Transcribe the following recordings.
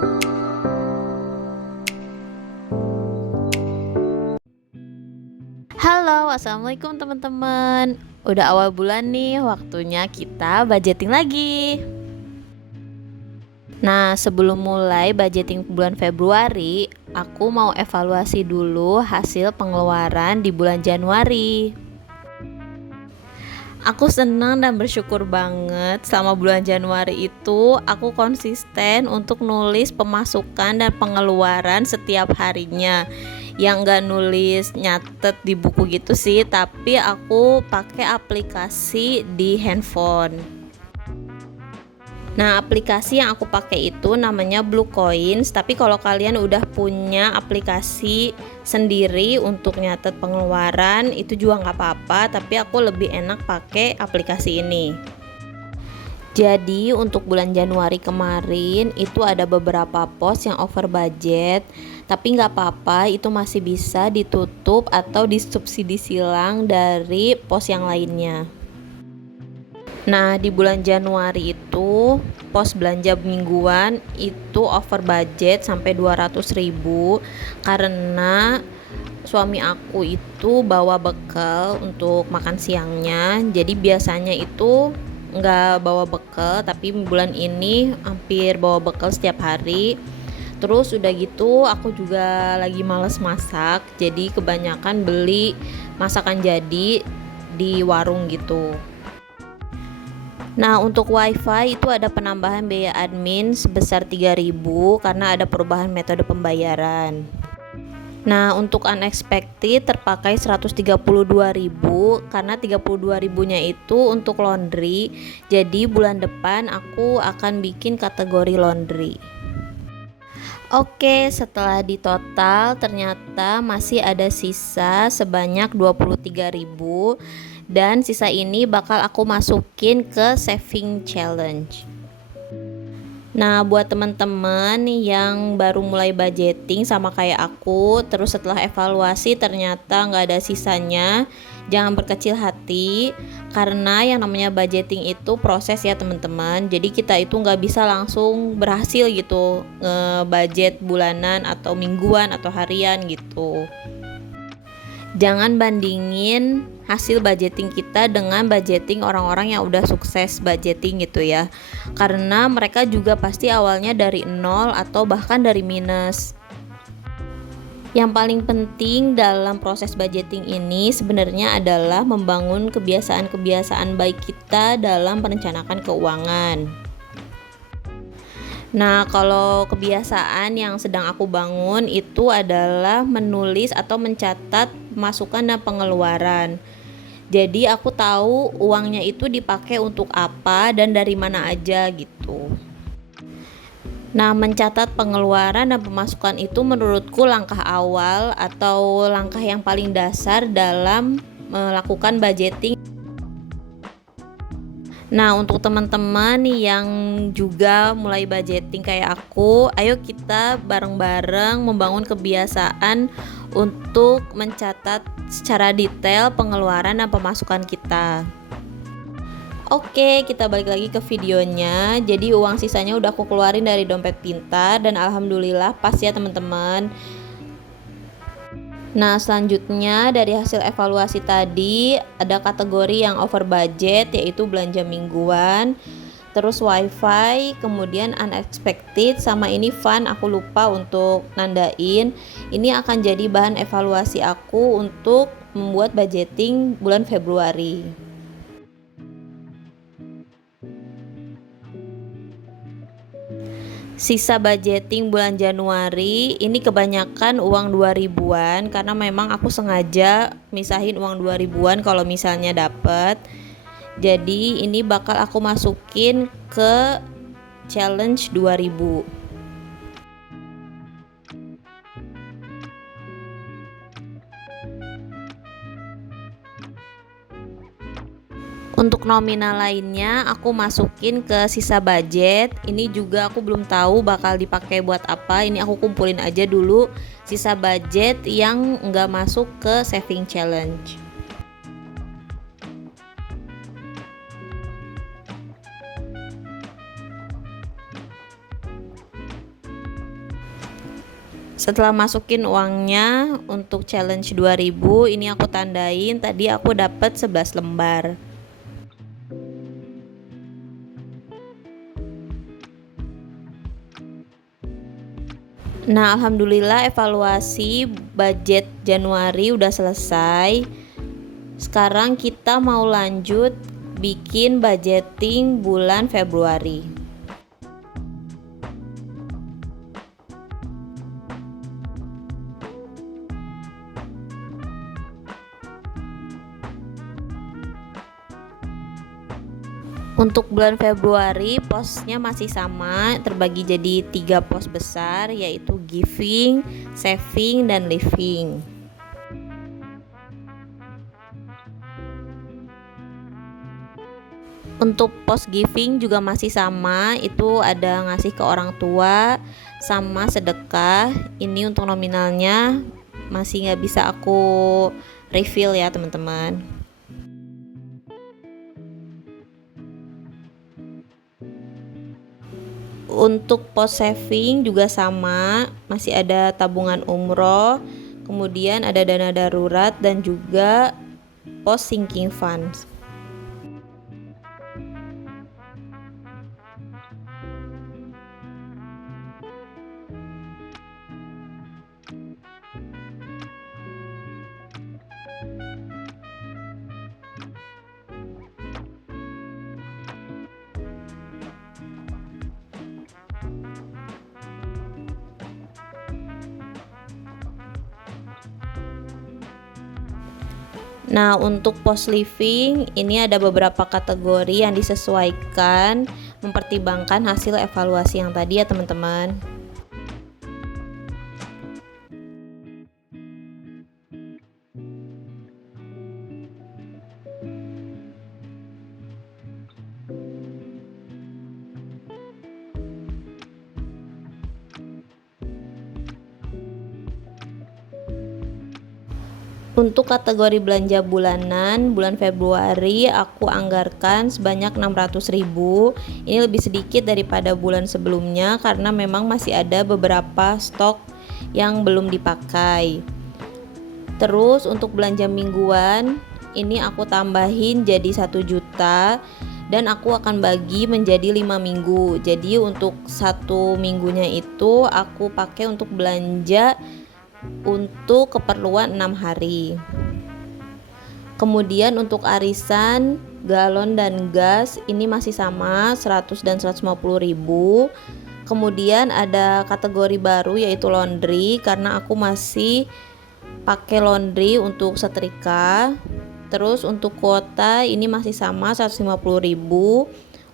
Halo, assalamualaikum teman-teman. Udah awal bulan nih, waktunya kita budgeting lagi. Nah, sebelum mulai budgeting bulan Februari, aku mau evaluasi dulu hasil pengeluaran di bulan Januari. Aku senang dan bersyukur banget selama bulan Januari itu aku konsisten untuk nulis pemasukan dan pengeluaran setiap harinya. Yang gak nulis nyatet di buku gitu sih, tapi aku pakai aplikasi di handphone. Nah, aplikasi yang aku pakai itu namanya Blue Coins, tapi kalau kalian udah punya aplikasi sendiri untuk nyatet pengeluaran itu juga nggak apa-apa, tapi aku lebih enak pakai aplikasi ini. Jadi untuk bulan Januari kemarin itu ada beberapa pos yang over budget, tapi nggak apa-apa, itu masih bisa ditutup atau disubsidi silang dari pos yang lainnya. Nah, di bulan Januari itu pos belanja mingguan itu over budget sampai 200.000 karena suami aku itu bawa bekal untuk makan siangnya. Jadi biasanya itu nggak bawa bekal, tapi bulan ini hampir bawa bekal setiap hari. Terus udah gitu aku juga lagi males masak, jadi kebanyakan beli masakan jadi di warung gitu. Nah, untuk WiFi itu ada penambahan biaya admin sebesar 3.000 karena ada perubahan metode pembayaran. Nah, untuk unexpected terpakai 132.000 karena 32.000-nya itu untuk laundry. Jadi bulan depan aku akan bikin kategori laundry. Oke, setelah ditotal ternyata masih ada sisa sebanyak 23.000 dan sisa ini bakal aku masukin ke saving challenge. Nah, buat teman-teman yang baru mulai budgeting sama kayak aku, terus setelah evaluasi ternyata nggak ada sisanya, jangan berkecil hati, karena yang namanya budgeting itu proses ya teman-teman. Jadi kita itu nggak bisa langsung berhasil gitu nge-budget bulanan atau mingguan atau harian gitu. Jangan bandingin hasil budgeting kita dengan budgeting orang-orang yang udah sukses budgeting gitu ya, karena mereka juga pasti awalnya dari nol atau bahkan dari minus. Yang paling penting dalam proses budgeting ini sebenarnya adalah membangun kebiasaan-kebiasaan baik kita dalam perencanaan keuangan. Nah, kalau kebiasaan yang sedang aku bangun itu adalah menulis atau mencatat pemasukan dan pengeluaran. Jadi aku tahu uangnya itu dipakai untuk apa dan dari mana aja gitu. Nah, mencatat pengeluaran dan pemasukan itu menurutku langkah awal atau langkah yang paling dasar dalam melakukan budgeting. Nah, untuk teman-teman yang juga mulai budgeting kayak aku, ayo kita bareng-bareng membangun kebiasaan untuk mencatat secara detail pengeluaran dan pemasukan kita. Oke, kita balik lagi ke videonya. Jadi uang sisanya udah aku keluarin dari dompet pintar dan alhamdulillah pas ya teman-teman. Nah, selanjutnya dari hasil evaluasi tadi ada kategori yang over budget yaitu belanja mingguan, terus wifi, kemudian unexpected, sama ini fun aku lupa untuk nandain. Ini akan jadi bahan evaluasi aku untuk membuat budgeting bulan Februari. Sisa budgeting bulan Januari ini kebanyakan uang 2000-an karena memang aku sengaja misahin uang 2000-an kalau misalnya dapet. Jadi ini bakal aku masukin ke challenge 2000. Untuk nominal lainnya aku masukin ke sisa budget. Ini juga aku belum tahu bakal dipakai buat apa. Ini aku kumpulin aja dulu sisa budget yang nggak masuk ke saving challenge. Setelah masukin uangnya untuk challenge 2000, ini aku tandain tadi aku dapat 11 lembar. Nah, alhamdulillah evaluasi budget Januari udah selesai. Sekarang kita mau lanjut bikin budgeting bulan Februari. Untuk bulan Februari posnya masih sama, terbagi jadi 3 pos besar, yaitu giving, saving, dan living. Untuk pos giving juga masih sama, itu ada ngasih ke orang tua sama sedekah. Ini untuk nominalnya masih nggak bisa aku reveal ya teman-teman. Untuk pos saving juga sama, masih ada tabungan umroh, kemudian ada dana darurat dan juga pos sinking funds. Nah, untuk pos living ini ada beberapa kategori yang disesuaikan mempertimbangkan hasil evaluasi yang tadi ya teman-teman. Untuk kategori belanja bulanan, bulan Februari aku anggarkan sebanyak 600.000. Ini lebih sedikit daripada bulan sebelumnya karena memang masih ada beberapa stok yang belum dipakai. Terus untuk belanja mingguan, ini aku tambahin jadi 1 juta dan aku akan bagi menjadi 5 minggu. Jadi untuk 1 minggunya itu aku pakai untuk belanja untuk keperluan 6 hari. Kemudian untuk arisan, galon dan gas ini masih sama 100 dan 150.000. Kemudian ada kategori baru yaitu laundry karena aku masih pakai laundry untuk setrika. Terus untuk kuota ini masih sama 150.000.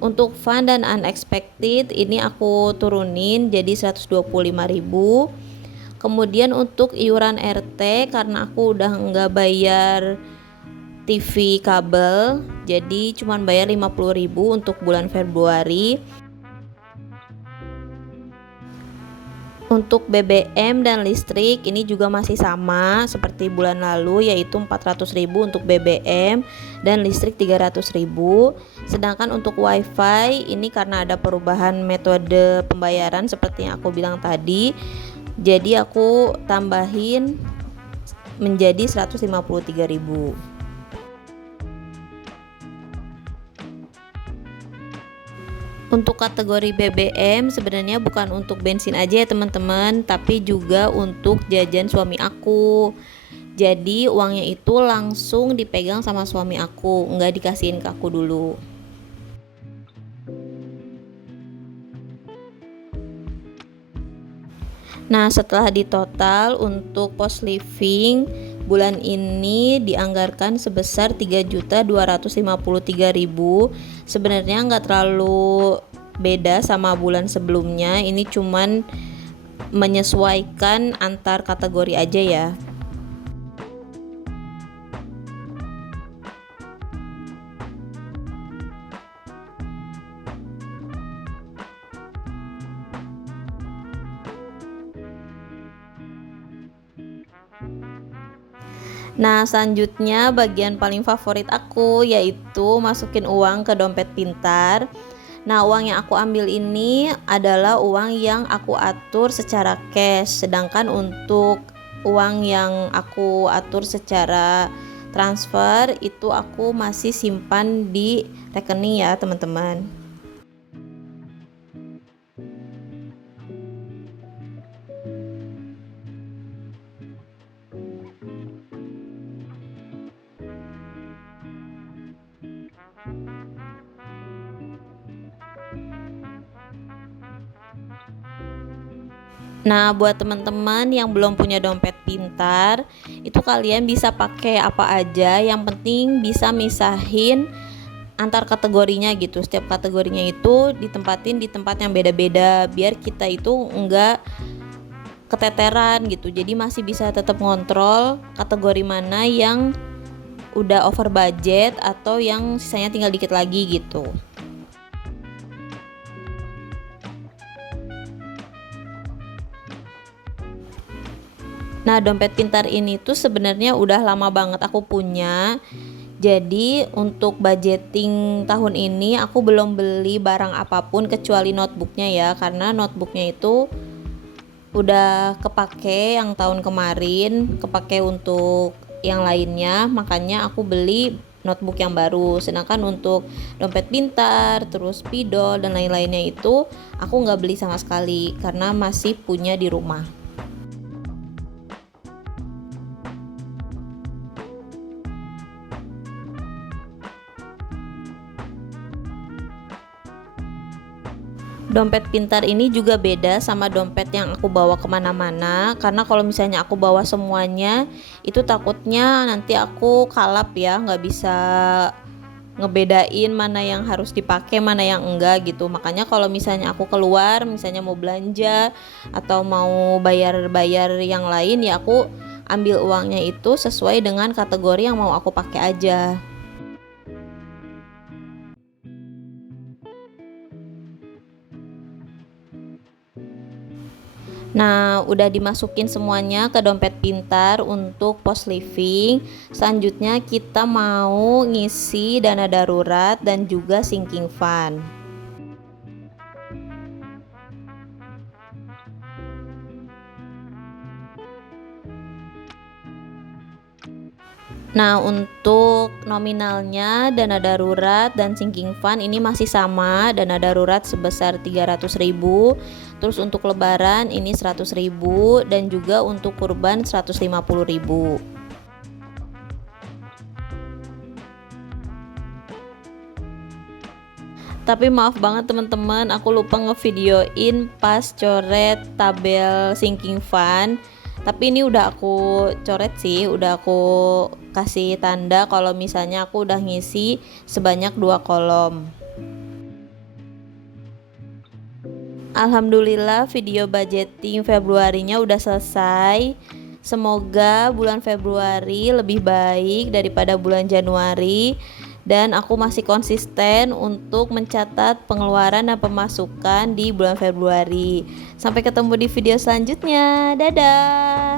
Untuk fun dan unexpected ini aku turunin jadi 125.000. Kemudian untuk iuran RT karena aku udah nggak bayar TV kabel, jadi cuman bayar 50.000 untuk bulan Februari. Untuk BBM dan listrik ini juga masih sama seperti bulan lalu, yaitu 400.000 untuk BBM dan listrik 300.000. Sedangkan untuk WiFi ini karena ada perubahan metode pembayaran seperti yang aku bilang tadi, jadi aku tambahin menjadi 153.000. Untuk kategori BBM sebenarnya bukan untuk bensin aja ya teman-teman, tapi juga untuk jajan suami aku. Jadi uangnya itu langsung dipegang sama suami aku, nggak dikasihin ke aku dulu. Nah, setelah ditotal untuk pos living bulan ini dianggarkan sebesar 3.253.000. Sebenarnya nggak terlalu beda sama bulan sebelumnya. Ini cuman menyesuaikan antar kategori aja ya. Nah, selanjutnya bagian paling favorit aku yaitu masukin uang ke dompet pintar. Nah, uang yang aku ambil ini adalah uang yang aku atur secara cash, sedangkan untuk uang yang aku atur secara transfer itu aku masih simpan di rekening ya, teman-teman. Nah, buat teman-teman yang belum punya dompet pintar, itu kalian bisa pakai apa aja, yang penting bisa misahin antar kategorinya gitu. Setiap kategorinya itu ditempatin di tempat yang beda-beda biar kita itu enggak keteteran gitu. Jadi masih bisa tetap ngontrol kategori mana yang udah over budget atau yang sisanya tinggal dikit lagi gitu. Nah, dompet pintar ini tuh sebenarnya udah lama banget aku punya. Jadi untuk budgeting tahun ini aku belum beli barang apapun kecuali notebooknya ya, karena notebooknya itu udah kepake yang tahun kemarin, kepake untuk yang lainnya, makanya aku beli notebook yang baru. Sedangkan untuk dompet pintar, terus spidol dan lain-lainnya itu aku nggak beli sama sekali karena masih punya di rumah. Dompet pintar ini juga beda sama dompet yang aku bawa kemana-mana, karena kalau misalnya aku bawa semuanya itu takutnya nanti aku kalap ya, nggak bisa ngebedain mana yang harus dipakai mana yang enggak gitu. Makanya kalau misalnya aku keluar, misalnya mau belanja atau mau bayar-bayar yang lain, ya aku ambil uangnya itu sesuai dengan kategori yang mau aku pakai aja. Nah, udah dimasukin semuanya ke dompet pintar untuk pos living. Selanjutnya kita mau ngisi dana darurat dan juga sinking fund. Nah, untuk nominalnya dana darurat dan sinking fund ini masih sama. Dana darurat sebesar 300.000, terus untuk lebaran ini 100.000, dan juga untuk kurban 150.000. Tapi maaf banget teman-teman, aku lupa ngevideoin pas coret tabel sinking fund. Tapi ini udah aku coret sih, udah aku kasih tanda kalau misalnya aku udah ngisi sebanyak 2 kolom. Alhamdulillah video budgeting Februarinya udah selesai. Semoga bulan Februari lebih baik daripada bulan Januari, dan aku masih konsisten untuk mencatat pengeluaran dan pemasukan di bulan Februari. Sampai ketemu di video selanjutnya. Dadah.